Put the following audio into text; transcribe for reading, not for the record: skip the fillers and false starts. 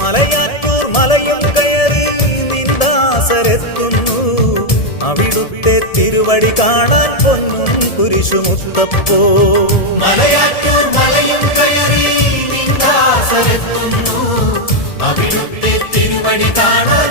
മലയാറ്റൂർ മലയും കയറി നിന്ദാസരെത്തുന്നു അവിടുത്തെ തിരുവടി കാണാൻ പൊന്നും കുരിശുമുത്തപ്പോ മലയാറ്റൂർ മലയും കയറി നിന്ദാസരെത്തുന്നു അവിടുത്തെ തിരുവടി കാണാൻ